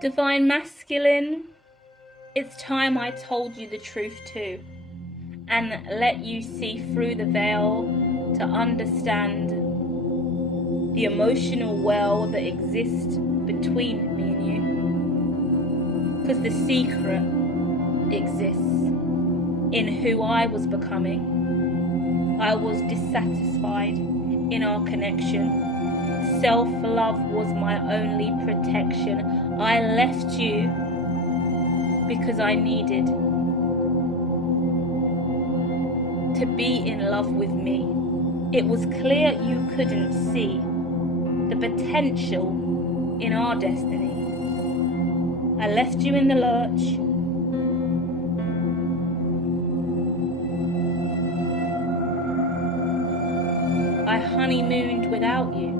Divine Masculine, it's time I told you the truth too, and let you see through the veil to understand the emotional well that exists between me and you. Because the secret exists in who I was becoming. I was dissatisfied in our connection. Self-love was my only protection. I left you because I needed to be in love with me. It was clear you couldn't see the potential in our destiny. I left you in the lurch. I honeymooned without you.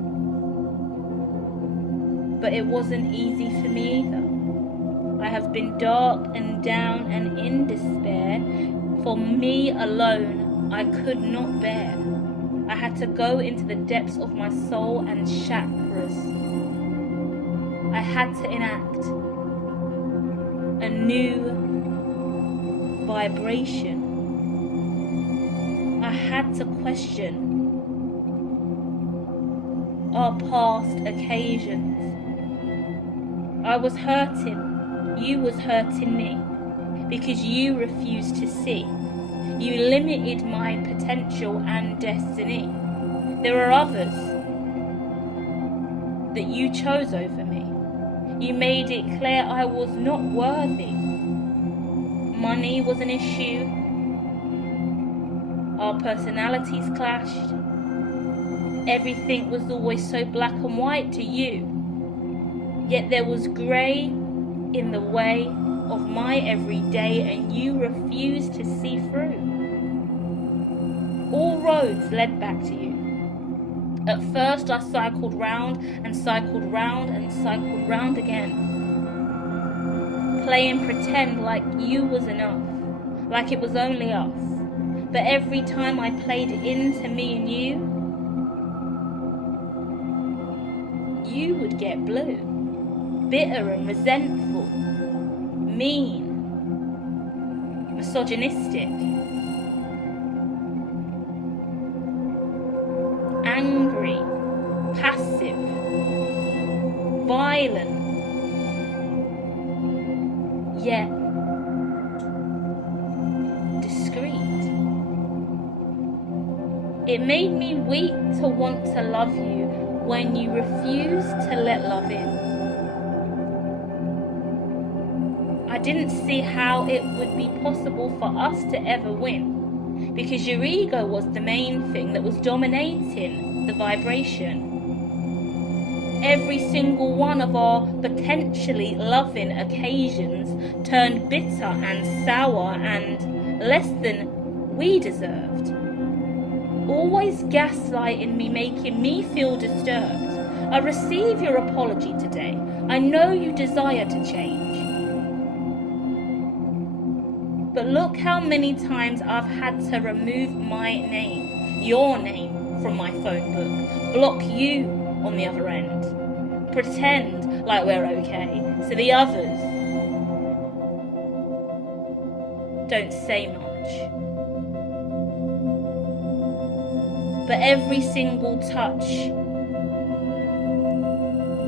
But it wasn't easy for me either. I have been dark and down and in despair. For me alone, I could not bear. I had to go into the depths of my soul and chakras. I had to enact a new vibration. I had to question our past occasions. I was hurting, you was hurting me, because you refused to see. You limited my potential and destiny. There are others that you chose over me. You made it clear I was not worthy. Money was an issue. Our personalities clashed. Everything was always so black and white to you. Yet there was grey in the way of my everyday, and you refused to see through. All roads led back to you. At first I cycled round and cycled round and cycled round again, playing pretend like you was enough, like it was only us. But every time I played into me and you would get blue, bitter and resentful, mean, misogynistic, angry, passive, violent, yet discreet. It made me weak to want to love you when you refused to let love in. I didn't see how it would be possible for us to ever win, because your ego was the main thing that was dominating the vibration. Every single one of our potentially loving occasions turned bitter and sour and less than we deserved. Always gaslighting me, making me feel disturbed. I receive your apology today. I know you desire to change. But look how many times I've had to remove my name, your name, from my phone book. Block you on the other end. Pretend like we're okay, so the others don't say much. But every single touch,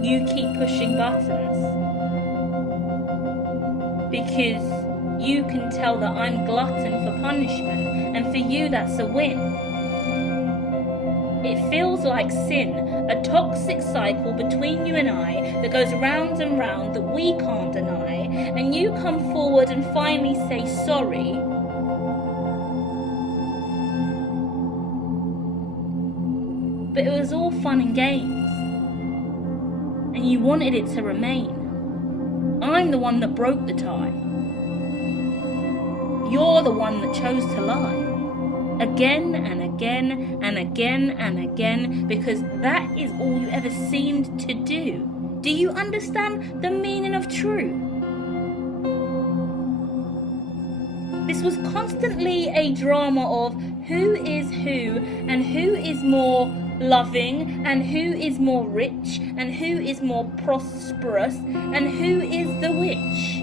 you keep pushing buttons, because you can tell that I'm glutton for punishment, and for you that's a win. It feels like sin, a toxic cycle between you and I that goes round and round that we can't deny, and you come forward and finally say sorry. But it was all fun and games, and you wanted it to remain. I'm the one that broke the tie. You're the one that chose to lie. Again and again and again and again, because that is all you ever seemed to do. Do you understand the meaning of true? This was constantly a drama of who is who and who is more loving, and who is more rich, and who is more prosperous, and who is the witch.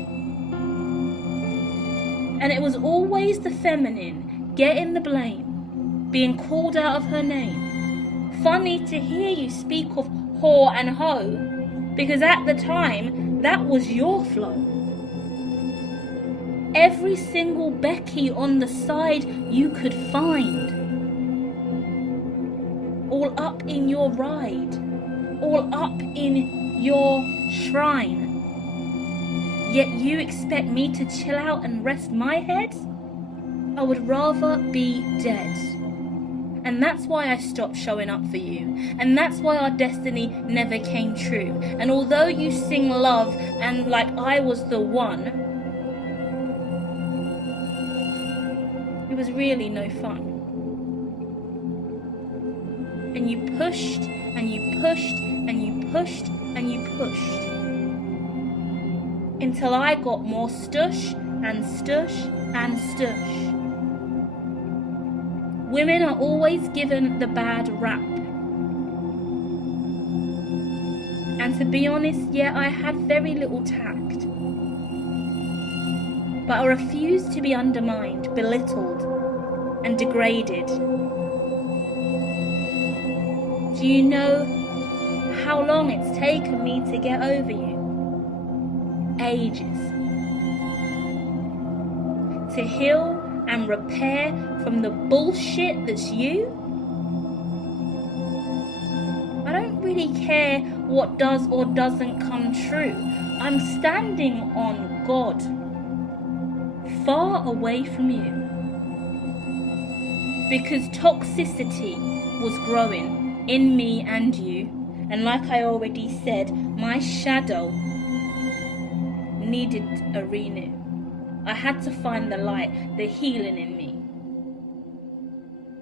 And it was always the feminine getting the blame, being called out of her name. Funny to hear you speak of whore and hoe, because at the time, that was your flow. Every single Becky on the side you could find. All up in your ride. All up in your shrine. Yet you expect me to chill out and rest my head? I would rather be dead. And that's why I stopped showing up for you. And that's why our destiny never came true. And although you sing love and like I was the one, it was really no fun. And you pushed, and you pushed, and you pushed, and you pushed. Until I got more stush, and stush, and stush. Women are always given the bad rap. And to be honest, yeah, I had very little tact. But I refused to be undermined, belittled, and degraded. Do you know how long it's taken me to get over you? Ages. To heal and repair from the bullshit that's you? I don't really care what does or doesn't come true. I'm standing on God, far away from you. Because toxicity was growing in me and you, and like I already said, my shadow needed a renew. I had to find the light, the healing in me.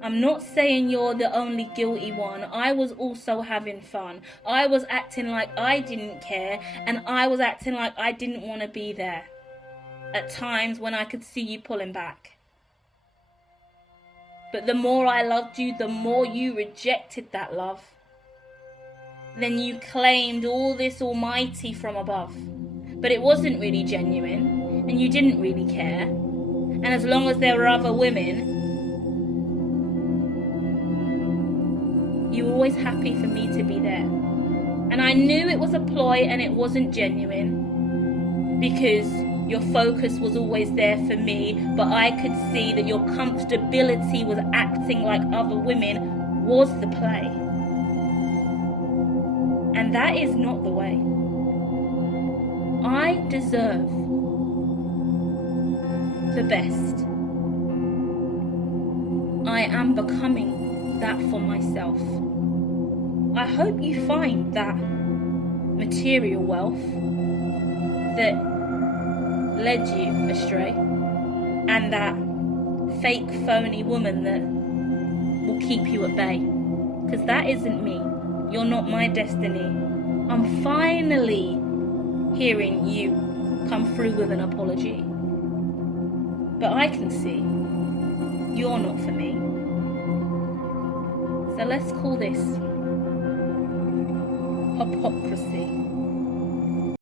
I'm not saying you're the only guilty one. I was also having fun. I was acting like I didn't care, and I was acting like I didn't want to be there. At times when I could see you pulling back. But the more I loved you, the more you rejected that love. Then you claimed all this almighty from above. But it wasn't really genuine, and you didn't really care. And as long as there were other women, you were always happy for me to be there. And I knew it was a ploy and it wasn't genuine, because your focus was always there for me, but I could see that your comfortability with acting like other women was the play. And that is not the way. I deserve the best. I am becoming that for myself. I hope you find that material wealth that led you astray, and that fake phony woman that will keep you at bay, because that isn't me. You're not my destiny. I'm finally hearing you come through with an apology, but I can see you're not for me. So let's call this hypocrisy.